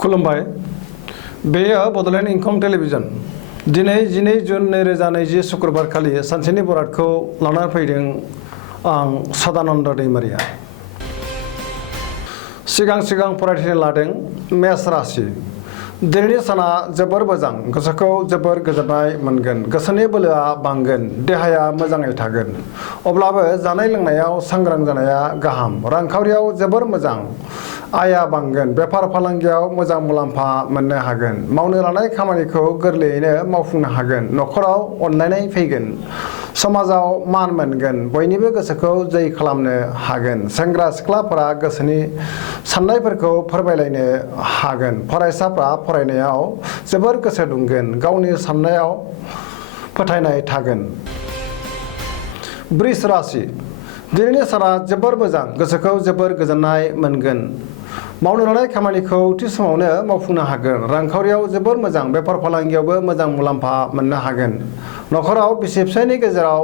खुलुमबाय बेयो बड'लेण्ड इंखं टेलिभिजन दिनै 12 जुन 2020 शुक्रबार खालि सानसेनि बरादखौ लानानै फैदों आं सदानन्द दैमारिया सिगां फरायथायनो लादों मेष राशि दिनैनि साना जोबोर मोजां गोसोखौ जोबोर गोजोननाय मोनगोन गोसोनि बोलोआ बांगोन देहाया मोजाङै थागोन अब्लाबो जानाय लोंनायाव सांग्रां जानाया गाहाम रांखावरियाव जोबोर मोजां आया बांगोन बेफार फालांगियाव मोजां मुलाम्फा मोननो हागोन मावनो लानाय खामानिखौ गोरलैयैनो मावफुंनो हागोन नखराव अनलायनाय फैगोन समाजाव मान मोनगोन बयनिबो गोसोखौ जै खालामनो हागोन सेंग्रा सिख्लाफोरा गोसोनि साननायफोरखौ फोरमायलायनो हागोन फरायसाफ्रा फरायनायाव जोबोर गोसो दुंगोन गावनि साननायाव फोथायनाय थागोन वृष राशि दिनैनि साना जोबोर मोजां गोसोखौ जोबोर गोजोननाय मोनगोन मावनो लानाय खामानिखौ थि समावनो मावफुंनो हागोन रांखावरियाव जोबोर मोजां बेफार फालांगियावबो मोजां मुलाम्फा मोननो हागोन नखराव बिसि फिसायनि गेजेराव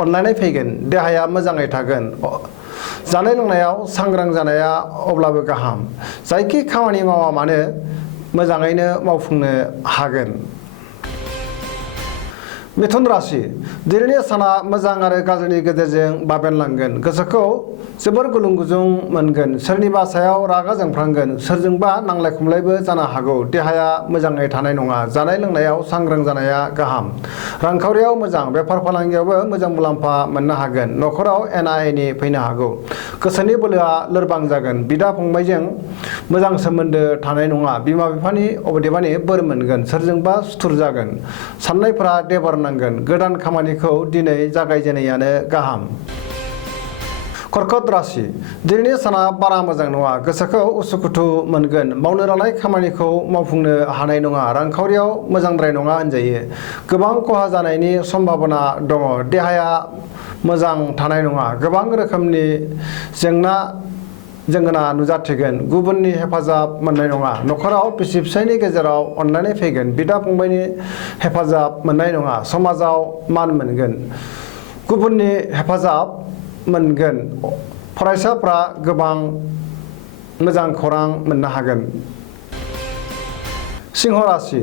अनलायनाय फैगोन देहाया मोजाङै थागोन जानाय लोंनायाव सांग्रां जानाया अब्लाबो गाहाम जायखि खामानि मावा मानो मोजाङैनो मावफुंनो हागोन मिथुन राशि दिनैनि साना मोजां आरो गाज्रिनि गेजेरजों बाबेनलांगोन गोसोखौ जोबोर गुलुं गुजुं मोनगोन सोरनिबा सायाव रागा जोंफ्रांगोन सोरजोंबा नांलाय खमलायबो जानो हागौ देहाया मोजाङै थानाय नङा जानाय लोंनायाव सांग्रां जानाया गाहाम रांखावरियाव मोजां बेफार फालांगियावबो मोजां मुलाम्फा मोननो हागोन नखराव एना एनि फैनो हागौ गोसोनि बोलोआ लोरबां जागोन बिदा फंबायजों मोजां सोमोन्दो थानाय नङा बिमा बिफानि अदेबानि बोर मोनगोन सोरजोंबा सुथुर जागोन साननायफोरा देबार नांगोन गोदान खामानिखौ दिनै जागायजेननायानो गाहाम कर्कट राशि दिनैनि साना बारा मोजां नङा गोसोखौ उसुखुथु मोनगोन मावनो लानाय खामानिखौ मावफुंनो हानाय नङा रांखावरियाव मोजांद्राय नङा होनजायो गोबां खहा जानायनि सम्भाबना दङ देहाया मोजां थानाय नङा गोबां रोखोमनि जेंना नुजाथिगोन गुबुननि हेफाजाब मोननाय नङा नखराव बिसि फिसायनि गेजेराव अनलायनाय फैगोन बिदा फंबायनि हेफाजाब मोननाय नङा समाजाव मान मोनगोन गुबुननि हेफाजाब मोनगोन फरायसाफ्रा गोबां मोजां खौरां मोननो हागोन सिंह राशि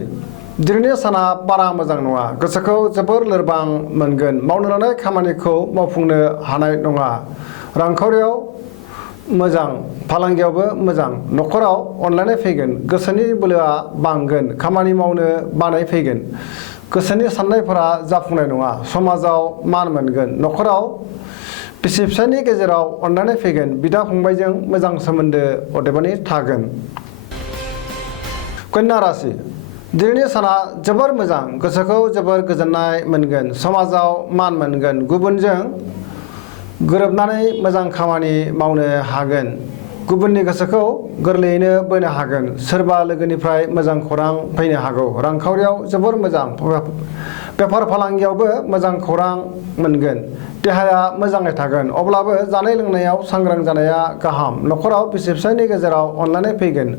दिनैनि साना बारा मोजां नङा गोसोखौ जोबोर लोरबां मोनगोन मावनो लानाय खामानिखौ मावफुंनो हानाय नङा रांखावरियाव मोजां फालांगियावबो मोजां नखराव अनलायनाय फैगोन गोसोनि बोलोआ बांगोन खामानि मावनो बानाय फैगोन गोसोनि साननायफोरा जाफुंनाय नङा समाजाव मान मोनगोन नखराव बिसि फिसायनि गेजेराव अनलायनाय फैगोन बिदा फंबायजों मोजां सोमोन्दो अदेबानि थागोन कन्या राशि दिनैनि साना जोबोर मोजां गोसोखौ जोबोर गोजोननाय मोनगोन समाजाव मान मोनगोन गुबुनजों गोरोबनानै मोजां खामानि मावनो हागोन गुबुननि गोसोखौ गोरलैयैनो बोनो हागोन सोरबा लोगोनिफ्राय मोजां खौरां फैनो हागौ रांखावरियाव जोबोर मोजां बेफार फालांगियावबो मोजां खौरां मोनगोन देहाया मोजाङै थागोन अब्लाबो जानाय लोंनायाव सांग्रां जानाया गाहाम नखराव बिसि फिसायनि गेजेराव अनलायनाय फैगोन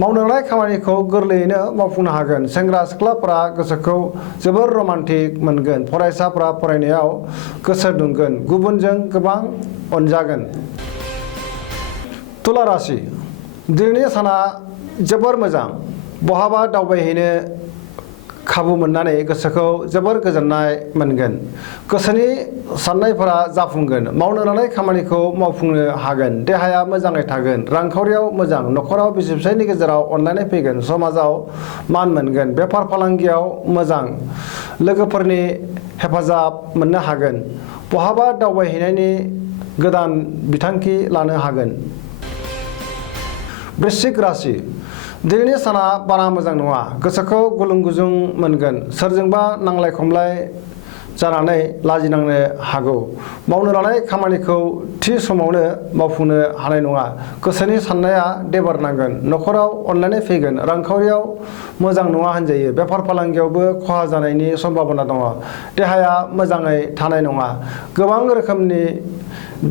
मावनो लानाय खामानिखौ गोरलैयैनो मावफुंनो हागोन सेंग्रा सिख्लाफोरा गोसोखौ जोबोर रमान्टिक मोनगोन फरायसाफ्रा फरायनायाव गोसो दुंगोन गुबुनजों गोबां अनजागोन तुला राशि दिनैनि साना जोबोर मोजां बहाबा दावबायहैनो खाबु मोननानै गोसोखौ जोबोर गोजोननाय मोनगोन गोसोनि साननायफोरा जाफुंगोन मावनो लानाय खामानिखौ मावफुंनो हागोन देहाया मोजाङै थागोन रांखावरियाव मोजां नखराव बिसि फिसायनि गेजेराव अनलायनाय फैगोन समाजाव मान मोनगोन बेफार फालांगियाव मोजां लोगोफोरनि हेफाजाब मोननो हागोन बहाबा दावबायहैनायनि गोदान बिथांखि लानो हागोन वृश्चिक राशि दिनैनि साना बारा मोजां नङा गोसोखौ गुलुं गुजुं मोनगोन सोरजोंबा नांलाय खमलाय जानानै लाजिनांनो हागौ मावनो लानाय खामानिखौ थि समावनो मावफुंनो हानाय नङा गोसोनि साननाया देबार नांगोन नखराव अनलायनाय फैगोन रांखावरियाव मोजां नङा होनजायो बेफार फालांगियावबो खहा जानायनि सम्भाबना दङ देहाया मोजाङै थानाय नङा गोबां रोखोमनि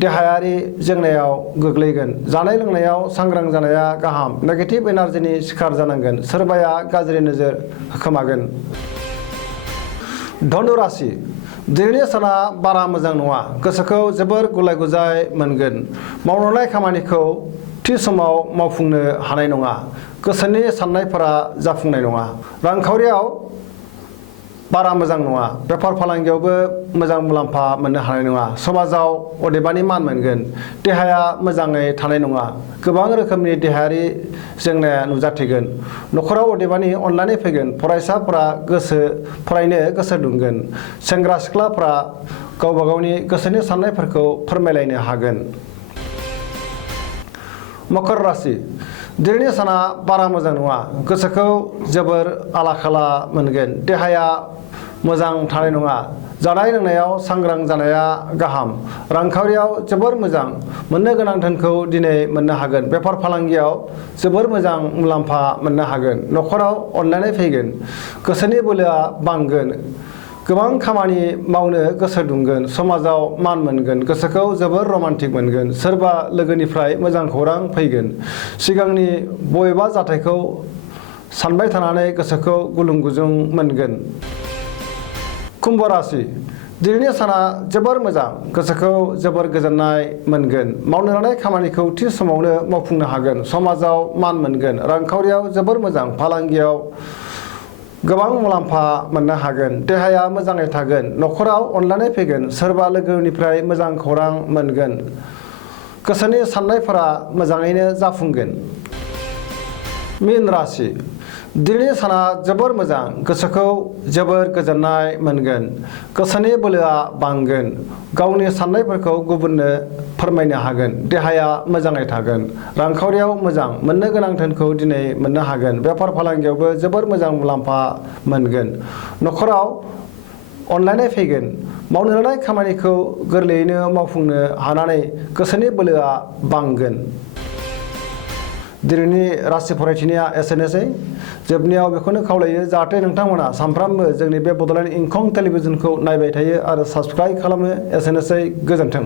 देहायारि जेंनायाव गोग्लैगोन जानाय लोंनायाव सांग्रां जानाया गाहाम नेगेटिभ एनार्जिनि शिकार जानांगोन सोरबाया गाज्रि नोजोर होखोमागोन धनु राशि दिनैनि साना बारा मोजां नङा गोसोखौ जोबोर गुलाय गुजाय मोनगोन मावनो लानाय खामानिखौ थि समाव मावफुंनो हानाय नङा। गोसोनि साननायफोरा जाफुंनाय नङा। रांखावरियाव बारा मोजां नङा। बेफार फालांगियावबो मोजां मुलाम्फा मोननो हानाय नङा। समाजाव अदेबानि मान मोनगोन। देहाया मोजाङै थानाय नङा। गोबां रोखोमनि देहायारि जेंनाया नुजाथिगोन। न'खराव अदेबानि अनलायनाय फैगोन। फरायसाफोरा फरायनो गोसो दुंगोन। सेंग्रा सिख्लाफोरा गावबा गावनि गोसोनि साननायफोरखौ फोरमायलायनो हागोन। मकर राशि दिनैनि साना बारा मोजां नङा। गोसोखौ जोबोर आला-खाला मोनगोन। देहाया मोजां थानाय नङा। जानाय लोंनायाव सांग्रां जानाया गाहाम। रांखावरियाव जोबोर मोजां। मोननो गोनां धोनखौ दिनै मोननो हागोन। बेफार फालांगियाव जोबोर मोजां मुलाम्फा मोननो हागोन। न'खराव अनलायनाय फैगोन। गोसोनि बोलोआ बांगोन। गोबां खामानि मावनो गोसो दुंगोन। समाजाव मान मोनगोन। गोसोखौ जोबोर रमान्टिक मोनगोन। सोरबा लोगोनिफ्राय मोजां खौरां फैगोन। सिगांनि बबेबा जाथायखौ सानबाय थानानै गोसोखौ गुलुं गुजुं मोनगोन। कुम्भ राशि दिनैनि साना जोबोर मोजां। गोसोखौ जोबोर गोजोननाय मोनगोन। मावनो लानाय खामानिखौ थि समावनो मावफुंनो हागोन। समाजाव मान मोनगोन। रांखावरियाव जोबोर मोजां। फालांगियाव गोबां मुलाम्फा मोननो हागोन। देहाया मोजाङै थागोन। न'खराव अनलायनाय फैगोन। सोरबा लोगोनिफ्राय मोजां खौरां मोनगोन। गोसोनि साननायफोरा मोजाङैनो जाफुंगोन। मीन राशि दिनैनि साना जोबोर मोजां। गोसोखौ जोबोर गोजोननाय मोनगोन। गोसोनि बोलोआ बांगोन। गावनि साननायफोरखौ गुबुननो फोरमायनो हागोन। देहाया मोजाङै थागोन। रांखावरियाव मोजां। मोननो गोनां धोनखौ दिनै मोननो हागोन। बेफार फालांगियावबो जोबोर मोजां मुलाम्फा मोनगोन। न'खराव अनलायनाय फैगोन। मावनो लानाय खामानिखौ गोरलैयैनो मावफुंनो हानानै गोसोनि बोलोआ बांगोन। दिनैनि राशि फरायथिनाया एसेनोसै। जोबनायाव बेखौनो खावलायो जाहाथे नोंथांमोना सानफ्रामबो जोंनि बे बड'लेण्ड इंखं टेलिभिजनखौ नायबाय थायो आरो साबस्क्राइब खालामो। एसेनोसै। गोजोन्थों।